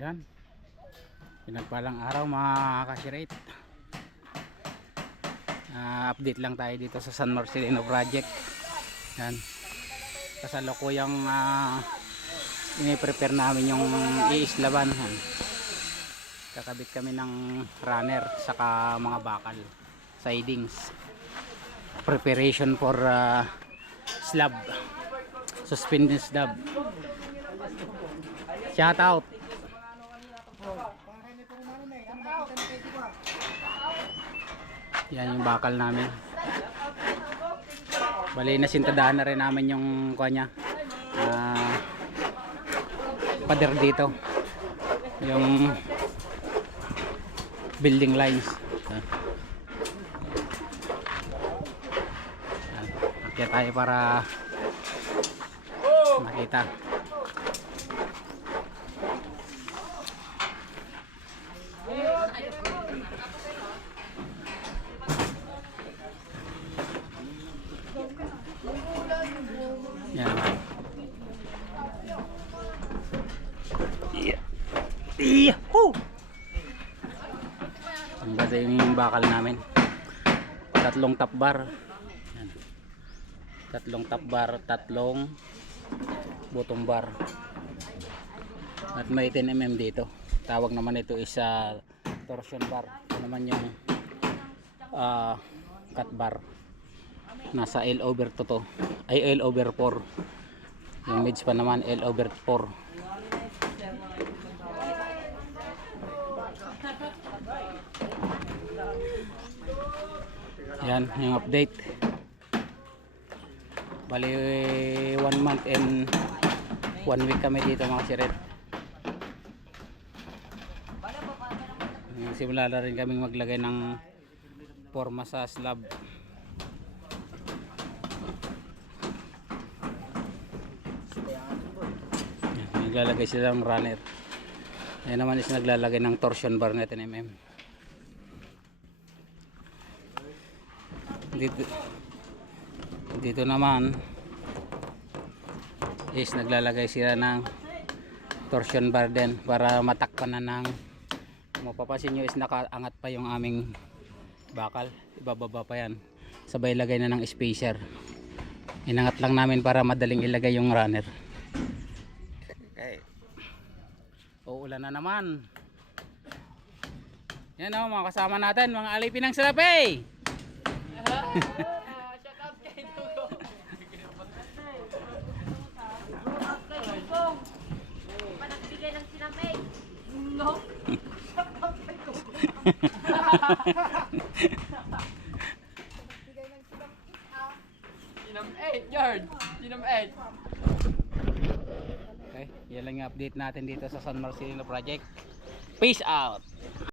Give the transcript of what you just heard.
Yan. Pinagpalang araw mga kasirate. Update lang tayo dito sa San Marcelino project. Yan. Kasalukuyang ini-prepare namin yung iislaban. Yan. Kakabit kami ng runner saka mga bakal sidings. Preparation for slab. Suspended slab. Shout out. Yan yung bakal namin. Bali nasintadahan na rin namin yung kanya pader dito, yung building lines. Kaya tayo para makita. Yan. Iya. Ang ganda yung bakal namin. Tatlong top bar. Yan. Tatlong top bar, tatlong bottom bar. At may 10mm dito. Tawag naman ito is torsion bar. Ito naman yung cut bar. Nasa L over 2 to. Ay L over 4. Yung mids pa naman L over 4. Yan yung update. Bali 1 month and 1 week kami dito mga siret. Simula na rin kaming maglagay ng forma sa slab. Naglalagay sila ng runner. Ayan naman is naglalagay ng torsion bar na 10mm. Dito naman is naglalagay sila ng torsion bar din para matakpan na ng, mapapansin nyo is nakaangat pa yung aming bakal, ibababa pa yan, sabay lagay na ng spacer. Inangat lang namin para madaling ilagay yung runner. Okay. Uulan na naman. Yan o mga kasama natin, mga alipin ng salapi. Shout out kay Dugo. Panagbigay ng sinamay. No. Shout out kay Dugo. Nagbigay ng sinam 8 yard. Sinam 8. Okay, yan lang yung update natin dito sa San Marcelino project. Peace out.